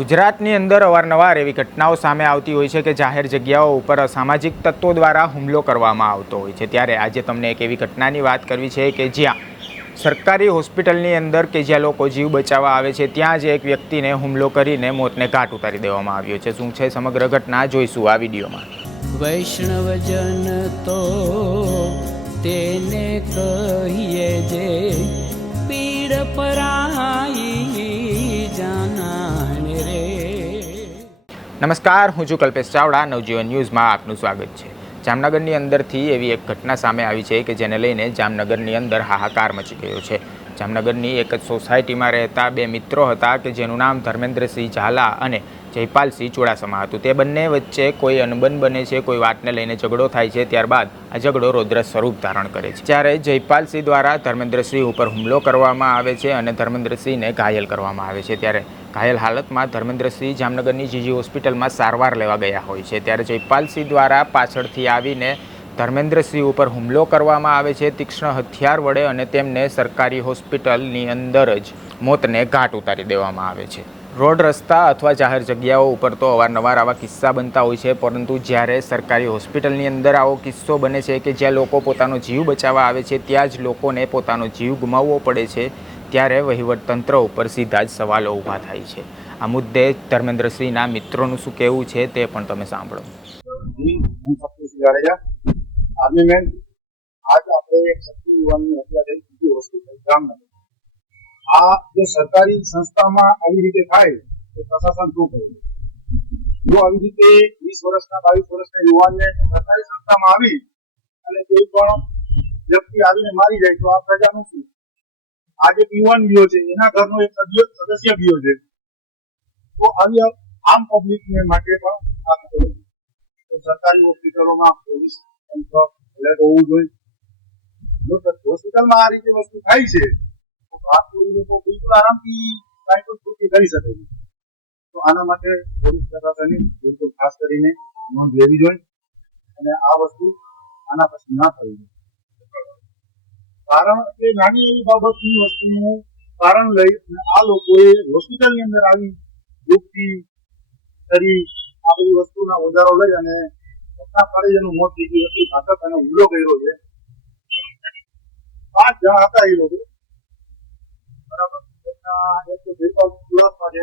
ગુજરાતની અંદર અવારનવાર એવી ઘટનાઓ સામે આવતી હોય છે કે જાહેર જગ્યાઓ ઉપર અસામાજિક તત્વો દ્વારા હુમલો કરવામાં આવતો હોય છે. ત્યારે આજે તમને એક એવી ઘટનાની વાત કરવી છે કે જ્યાં સરકારી હોસ્પિટલની અંદર કે જ્યાં લોકો જીવ બચાવવા આવે છે, ત્યાં જ એક વ્યક્તિને હુમલો કરીને મોતને ઘાટ ઉતારી દેવામાં આવ્યો છે. શું છે સમગ્ર ઘટના? જોઈશું આ વિડીયોમાં. વૈષ્ણવજન તો તેને કહીએ જે પીડ પરાઈ નમસ્કાર, હું છું કલ્પેશ ચાવડા, નવજીવન ન્યૂઝમાં આપનું સ્વાગત છે. જામનગરની અંદરથી એવી એક ઘટના સામે આવી છે કે જેને લઈને જામનગરની અંદર હાહાકાર મચી ગયો છે. જામનગરની એક જ સોસાયટીમાં રહેતા બે મિત્રો હતા કે જેનું નામ ધર્મેન્દ્રસિંહ ઝાલા અને જયપાલસિંહ ચુડાસમા હતું. તે બંને વચ્ચે કોઈ અનબન બને છે, કોઈ વાતને લઈને ઝઘડો થાય છે, ત્યારબાદ આ ઝઘડો રૌદ્ર સ્વરૂપ ધારણ કરે છે. જ્યારે જયપાલસિંહ દ્વારા ધર્મેન્દ્રસિંહ ઉપર હુમલો કરવામાં આવે છે અને ધર્મેન્દ્રસિંહને ઘાયલ કરવામાં આવે છે. ત્યારે ઘાયલ હાલતમાં ધર્મેન્દ્રસિંહ જામનગરની જીજી હોસ્પિટલમાં સારવાર લેવા ગયા હોય છે. ત્યારે જયપાલસિંહ દ્વારા પાછળથી આવીને ધર્મેન્દ્રસિંહ ઉપર હુમલો કરવામાં આવે છે. તીક્ષ્ણ હથિયાર વડે અને તેમને સરકારી હોસ્પિટલની અંદર જ મોતને ઘાટ ઉતારી દેવામાં આવે છે. રોડ, રસ્તા અથવા જાહેર જગ્યાઓ ઉપર તો અવારનવાર આવા કિસ્સા બનતા હોય છે. પરંતુ જ્યારે સરકારી હોસ્પિટલની અંદર આવો કિસ્સો બને છે કે જ્યાં લોકો પોતાનો જીવ બચાવવા આવે છે, ત્યાં જ લોકોને પોતાનો જીવ ગુમાવવો પડે છે. ત્યારે વહીવટતંત્ર ઉપર સીધા જ સવાલો ઊભા થાય છે. આ મુદ્દે ધર્મેન્દ્રસિંહના મિત્રોનું શું કહેવું છે તે પણ તમે સાંભળો. જી હું સતીશ જાડેજા આર્મી મેન, આજ આપણે શક્તિ હોસ્પિટલ આ જો સરકારી સંસ્થામાં આવી રીતે થાય, તો પ્રશાસન શું કરે જો આવી રીતે વીસ વર્ષના, બાવીસ વર્ષના યુવાનને સરકારી સંસ્થામાં આવી અને કોઈ પણ વ્યક્તિ આવીને મારી જાય, તો આ પ્રજાનું શું? આ જે યુવાન ગયો છે, એના ઘરનો એક સદસ્ય ગયો છે. તો આવી આમ પબ્લિકને માટે પણ આ સરકારી હોસ્પિટલોમાં પોલીસ તંત્ર એલર્ટ હોવું જોઈએ. જો હોસ્પિટલમાં આ રીતે વસ્તુ થાય છે, તો ભારતીય લોકો બિલકુલ આરામથી પણ કૃત્ય કરી શકે છે. તો આના માટે પોલીસ પ્રશાસને બિલકુલ ખાસ કરીને નોંધ લેવી જોઈએ અને આ વસ્તુ આના પછી ના થવી જોઈએ. કારણ એ નાની એવી બાબતની વસ્તુનું કારણ લઈ અને આ લોકોએ હોસ્પિટલની અંદર આવી દુઃખથી કરી આ બધી વસ્તુના વધારો લઈ અને ઘટના સ્થળે જેનું મોત થઈ ગયું હતું. ઘાતક અને હુમલો કર્યો છે. પાંચ જણા હતા એ લોકો. બરાબર. એક તો જયપાલ ચુડાસમા છે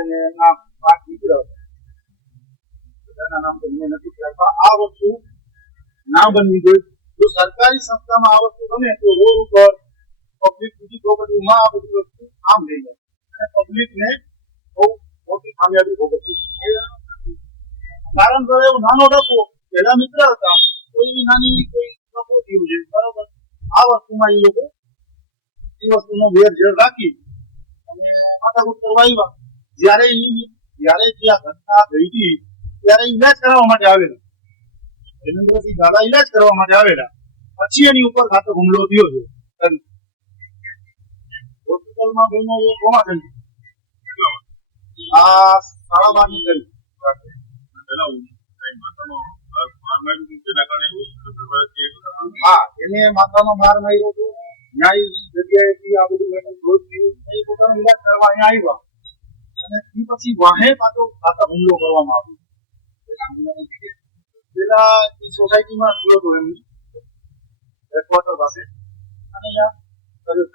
બધાના નામ તો આ વસ્તુ ના બનવી જોઈએ. જો સરકારી સંસ્થામાં આ વસ્તુ બને તો રોડ ઉપર પબ્લિક બીજી પ્રોપર્ટીમાં આ બધી વસ્તુ આમ થઈ જાય અને પબ્લિકને બહુ મોટી કામયાબી ભોગવવી કારણ તો એવું નાનો ડકો પેલા મિત્ર હતા કોઈ નાની કોઈ ડકો થયું છે. બરાબર? આ વસ્તુમાં એ લોકો એ વસ્તુનો વેર ઝેર રાખી અને માથાકૂટ કરવા આવ્યા. જ્યારે એ જ્યારે જે આ ઘટના હતી ત્યારે ઈલાજ કરાવવા માટે આવેલા. ધર્મેન્દ્રસિંહ ઝાલા ઇલાજ કરવા માટે આવેલા. પછી એની ઉપર ઘાતક હુમલો થયો છે. એને માથાનો માર માર્યો હતો. ન્યાય જગ્યાએથી કરવા અને એ પછી વાહે પાછો ખાતા હુમલો કરવામાં આવ્યો. પેલા સોસાયટીમાં સ્કૂલ હતો હેડક્વાર્ટર પાસે. અને ત્યાં કર્યો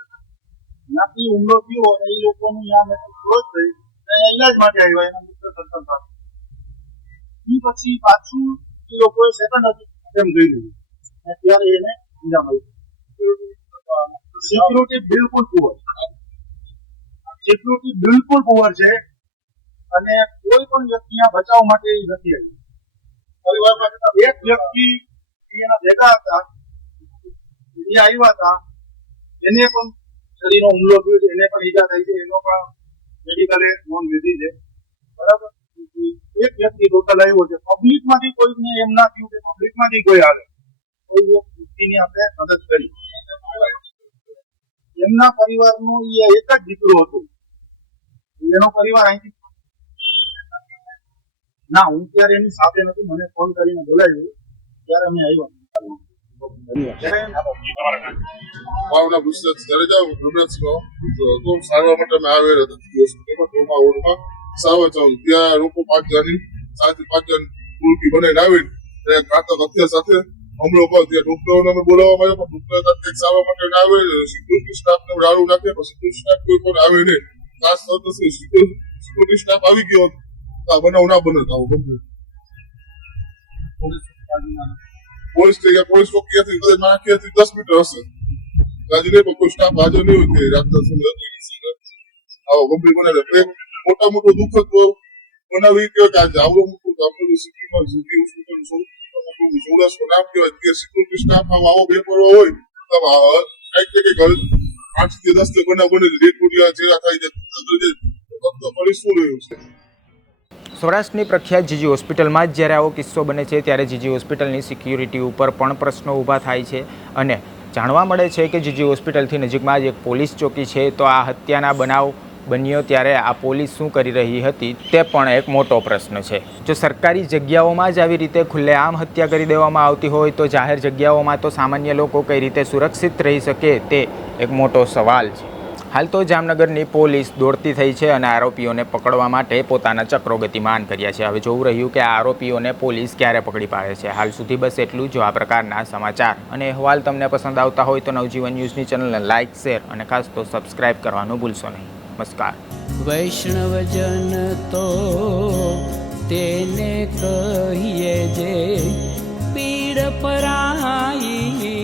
ત્યાંથી થયો અને એ લોકોનું ત્યાં મેં ક્લોઝ થઈ અને ઈલાજ માટે આવ્યા એના મિત્ર સંતન પાસે એ પછી પાછું એ લોકોએ સેકન્ડ અટેમ્પ કર્યું અને ત્યારે એને અંજામ આપ્યો સિક્યુરિટી બિલકુલ પુઅર સિક્યુરિટી બિલકુલ પુઅર છે. અને કોઈ પણ વ્યક્તિ આ બચાવ માટે નથી આવી. એક વ્યક્તિ એના ભેગા હતા એ આવ્યા હતા એને પણ શરીરનો હુમલો થયો છે એને પણ ઈજા થઈ છે એનો પણ મેડિકલે નોંધ લીધી છે બરાબર એક વ્યક્તિ ટોટલ આવ્યો છે પબ્લિકમાંથી કોઈને એમ ના થયું કે પબ્લિકમાંથી કોઈ આવે કોઈ વ્યક્તિની આપણે મદદ કરી એમના પરિવારનો એ એક જ દીકરો હતો. એનો પરિવાર અહીંથી ના, હું ત્યારે એની સાથે નથી મને ફોન કરીને બોલાવ્યું. ત્યારે અમે આવ્યા. ત્યાં લોકો પાંચ જણની સાથે પાંચ જણ ટોળકી બનાવીને આવી ત્યાં ઘાતક હત્યા સાથે હુમલો કર્યો ત્યાં ડોક્ટરોને અમે બોલાવવામાં આવ્યા પણ ડોક્ટર તાત્કાલિક માટે ના આવે સિક્યુરિટી સ્ટાફ ને દારૂ નાખે પણ સિક્યુરિટી સ્ટાફ કોઈ પણ આવે નહીં ખાસ તો સિક્યુરિટી સ્ટાફ આવી ગયો તો આ બનાવ ના બને આવો ગમે પોલીસ સ્ટેશન પોલીસ ચોકી હતી કદાચ મારા ખ્યાલથી દસ મીટર હશે આજે નહીં પણ કોઈ સ્ટાફ હાજર નહીં હોય તે સમય હતો આવો ગંભીર બનાવે એટલે મોટા મોટો દુઃખદ તો બનાવી કે આજે આવડો મોટો આપણે સિટીમાં જીટી હોસ્પિટલ સૌરાષ્ટ્ર નામ કહેવાય કે સિક્યુરિટી સ્ટાફ આવો આવો બેપરવા હોય તો કંઈક ને કંઈક આઠથી દસ બનાવ બને પોલિયા જેવા થાય છે ફરી શું રહ્યું છે સૌરાષ્ટ્રની પ્રખ્યાત જીજી હોસ્પિટલમાં જ જ્યારે આવો કિસ્સો બને છે, ત્યારે જીજી હોસ્પિટલની સિક્યુરિટી ઉપર પણ પ્રશ્નો ઊભા થાય છે અને જાણવા મળે છે કે જીજી હોસ્પિટલથી નજીકમાં જ એક પોલીસ ચોકી છે. તો આ હત્યાના બનાવ બન્યો ત્યારે આ પોલીસ શું કરી રહી હતી તે પણ એક મોટો પ્રશ્ન છે. જો સરકારી જગ્યાઓમાં જ આવી રીતે ખુલ્લેઆમ હત્યા કરી દેવામાં આવતી હોય, તો જાહેર જગ્યાઓમાં તો સામાન્ય લોકો કઈ રીતે સુરક્ષિત રહી શકે તે એક મોટો સવાલ છે. હાલ તો જામનગરની પોલીસ દોડતી થઈ છે અને આરોપીઓને પકડવા માટે પોતાના ચક્રો ગતિમાન કર્યા છે. હવે જોવું રહ્યું કે આ આરોપીઓને પોલીસ ક્યારે પકડી પાડે છે. હાલ સુધી બસ એટલું જ. આ પ્રકારના સમાચાર અને અહેવાલ તમને પસંદ આવતા હોય તો નવજીવન ન્યૂઝની ચેનલને લાઇક શેર અને ખાસ તો સબસ્ક્રાઇબ કરવાનું ભૂલશો નહીં. નમસ્કાર. વૈષ્ણવજન તો તેને કહીએ જે પીડ પરાઈ